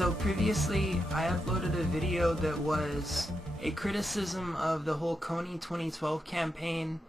So previously, I uploaded a video that was a criticism of the whole Kony 2012 campaign,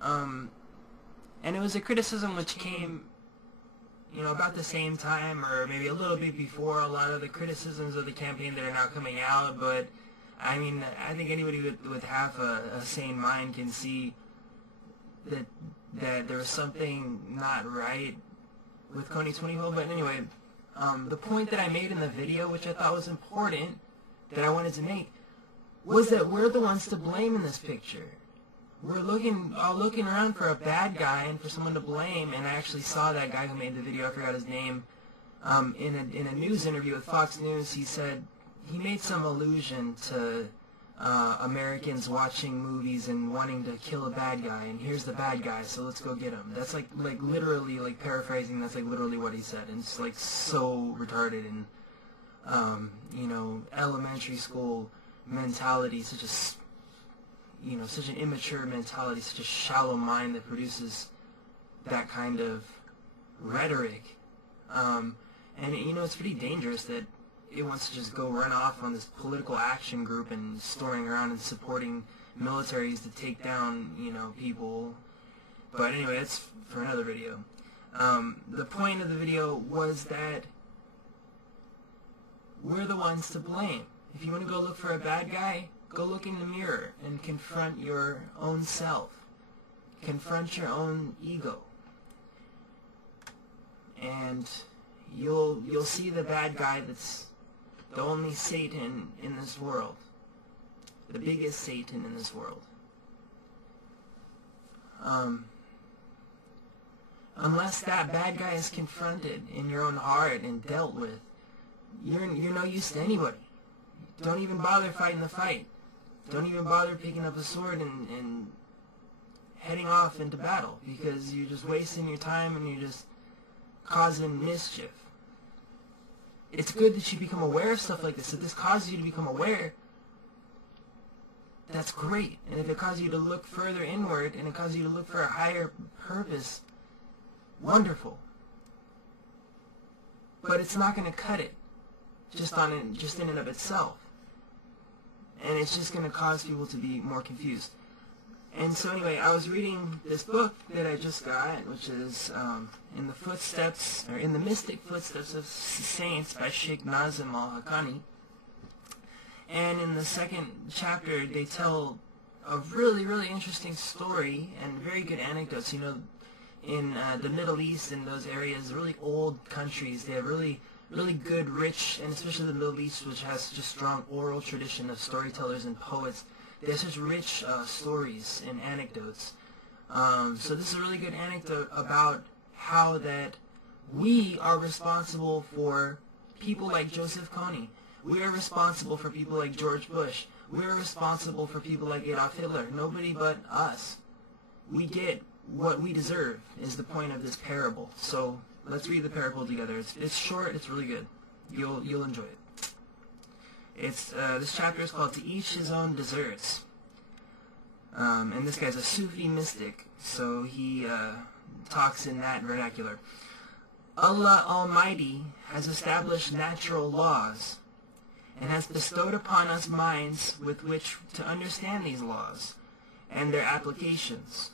and it was a criticism which came, about the same time, or maybe a little bit before a lot of the criticisms of the campaign that are now coming out. But I mean, I think anybody with half a sane mind can see that there was something not right with Kony 2012. But anyway, the point that I made in the video, which I thought was important, that I wanted to make, was that we're the ones to blame in this picture. We're all looking around for a bad guy and for someone to blame, and I actually saw that guy who made the video, I forgot his name, in a news interview with Fox News. He said he made some allusion to Americans watching movies and wanting to kill a bad guy, and here's the bad guy, so let's go get him. That's like literally, paraphrasing, that's like literally what he said, and it's like so retarded, and elementary school mentality, such an immature mentality, such a shallow mind that produces that kind of rhetoric. And it's pretty dangerous that it wants to just go run off on this political action group and storing around and supporting militaries to take down, people. But anyway, that's for another video. The point of the video was that we're the ones to blame. If you want to go look for a bad guy, go look in the mirror and confront your own self. Confront your own ego. And you'll see the bad guy that's the only Satan in this world. The biggest Satan in this world. Unless that bad guy is confronted in your own heart and dealt with, you're no use to anybody. Don't even bother fighting the fight. Don't even bother picking up a sword and heading off into battle, because you're just wasting your time and you're just causing mischief. It's good that you become aware of stuff like this. If this causes you to become aware, that's great. And if it causes you to look further inward and it causes you to look for a higher purpose, wonderful. But it's not going to cut it just in and of itself. And it's just going to cause people to be more confused. And so anyway, I was reading this book that I just got, which is In the Mystic Footsteps of Saints by Sheikh Nazim al-Haqqani. And in the second chapter, they tell a really, really interesting story and very good anecdotes. In the Middle East, in those areas, really old countries, they have really good, rich, and especially the Middle East, which has such a strong oral tradition of storytellers and poets. They have such rich stories and anecdotes. So this is a really good anecdote about how that we are responsible for people like Joseph Kony. We are responsible for people like George Bush. We are responsible for people like Adolf Hitler. Nobody but us. We get what we deserve, is the point of this parable. So let's read the parable together. It's short. It's really good. You'll enjoy it. This chapter is called "To Each His Own Deserts." And this guy's a Sufi mystic, so he talks in that vernacular. Allah Almighty has established natural laws and has bestowed upon us minds with which to understand these laws and their applications.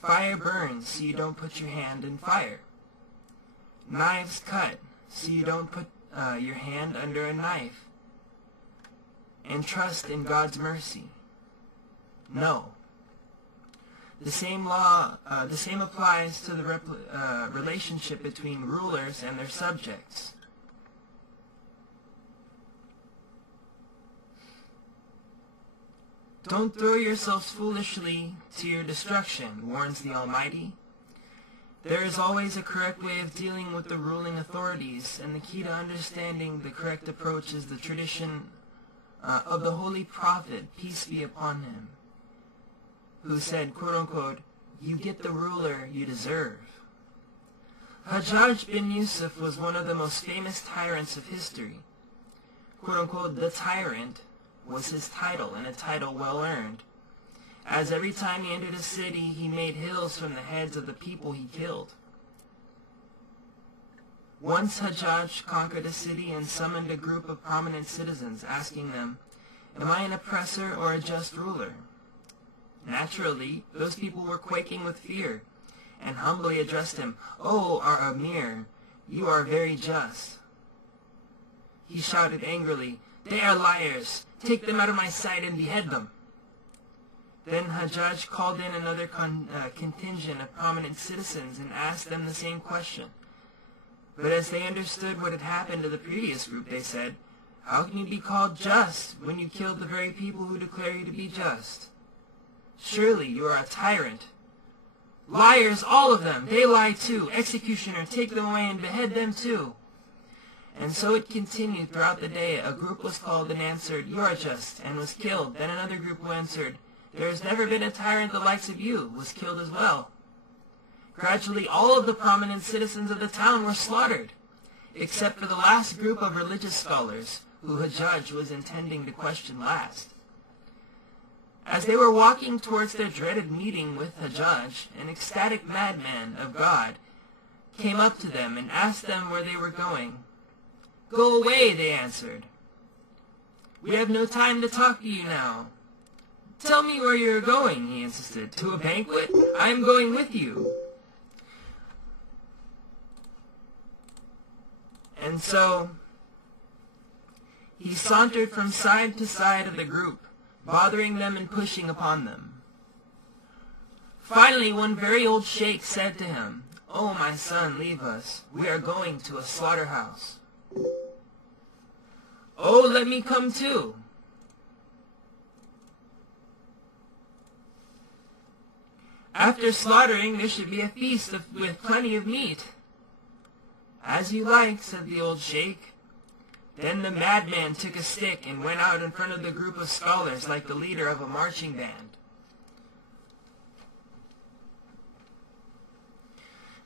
Fire burns so you don't put your hand in fire. Knives cut so you don't put your hand under a knife. And trust in God's mercy. No. The same applies to the relationship between rulers and their subjects. Don't throw yourselves foolishly to your destruction, warns the Almighty. There is always a correct way of dealing with the ruling authorities, and the key to understanding the correct approach is the tradition of the Holy Prophet, peace be upon him, who said, quote-unquote, "You get the ruler you deserve." Hajjaj bin Yusuf was one of the most famous tyrants of history. Quote-unquote, "The Tyrant" was his title, and a title well earned, as every time he entered a city, he made hills from the heads of the people he killed. Once Hajjaj conquered a city and summoned a group of prominent citizens, asking them, "Am I an oppressor or a just ruler?" Naturally, those people were quaking with fear, and humbly addressed him, "Oh, our Amir, you are very just." He shouted angrily, "They are liars! Take them out of my sight and behead them!" Then Hajjaj called in another contingent of prominent citizens and asked them the same question. But as they understood what had happened to the previous group, they said, "How can you be called just when you killed the very people who declare you to be just? Surely you are a tyrant." "Liars, all of them! They lie too! Executioner, take them away and behead them too!" And so it continued throughout the day. A group was called and answered, "You are just," and was killed. Then another group who answered, "There has never been a tyrant the likes of you," was killed as well. Gradually, all of the prominent citizens of the town were slaughtered, except for the last group of religious scholars, who Hajjaj was intending to question last. As they were walking towards their dreaded meeting with Hajjaj, an ecstatic madman of God came up to them and asked them where they were going. "Go away," they answered. "We have no time to talk to you now." "Tell me where you are going," he insisted. "To a banquet? I am going with you." And so he sauntered from side to side of the group, bothering them and pushing upon them. Finally, one very old sheikh said to him, "Oh, my son, leave us. We are going to a slaughterhouse." "Oh, let me come too." "After slaughtering, there should be a feast with plenty of meat." "As you like," said the old sheikh. Then the madman took a stick and went out in front of the group of scholars like the leader of a marching band.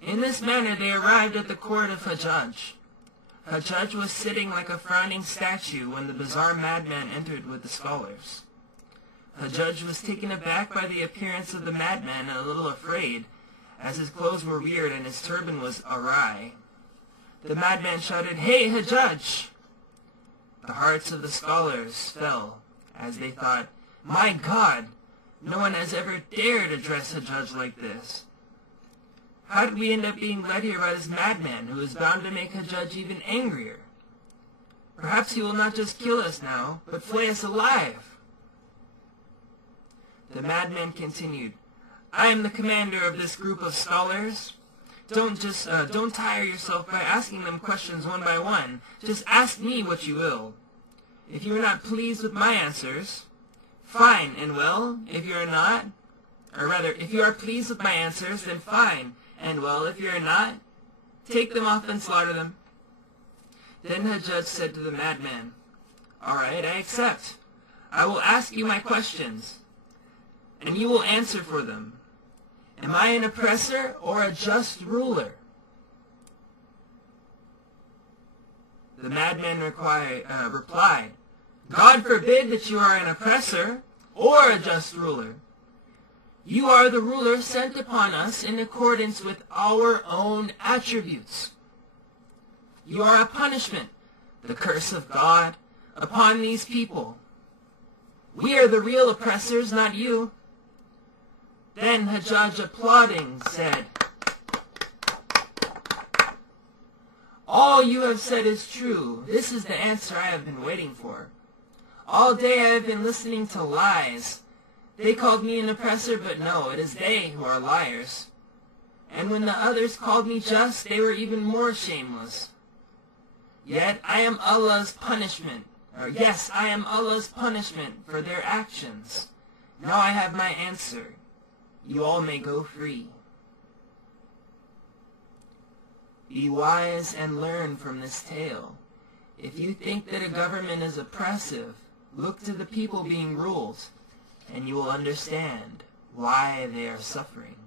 In this manner they arrived at the court of Hajjaj. Hajjaj was sitting like a frowning statue when the bizarre madman entered with the scholars. Hajjaj was taken aback by the appearance of the madman and a little afraid, as his clothes were weird and his turban was awry. The madman shouted, "Hey, Hajjaj!" The hearts of the scholars fell, as they thought, "My God, no one has ever dared address Hajjaj like this. How did we end up being led here by this madman, who is bound to make Hajjaj even angrier? Perhaps he will not just kill us now, but flay us alive." The madman continued, "I am the commander of this group of scholars. Don't tire yourself by asking them questions one by one. Just ask me what you will. If you are not pleased with my answers, fine and well. If you are not, or rather, if you are pleased with my answers, then fine and well. If you are not, take them off and slaughter them." Then Hajjaj said to the madman, "All right, I accept. I will ask you my questions, and you will answer for them. Am I an oppressor or a just ruler?" The madman replied, "God forbid that you are an oppressor or a just ruler. You are the ruler sent upon us in accordance with our own attributes. You are a punishment, the curse of God, upon these people. We are the real oppressors, not you." Then Hajjaj, applauding, said, "All you have said is true. This is the answer I have been waiting for. All day I have been listening to lies. They called me an oppressor, but no, it is they who are liars. And when the others called me just, they were even more shameless. Yet I am Allah's punishment, yes, I am Allah's punishment for their actions. Now I have my answer. You all may go free." Be wise and learn from this tale. If you think that a government is oppressive, look to the people being ruled, and you will understand why they are suffering.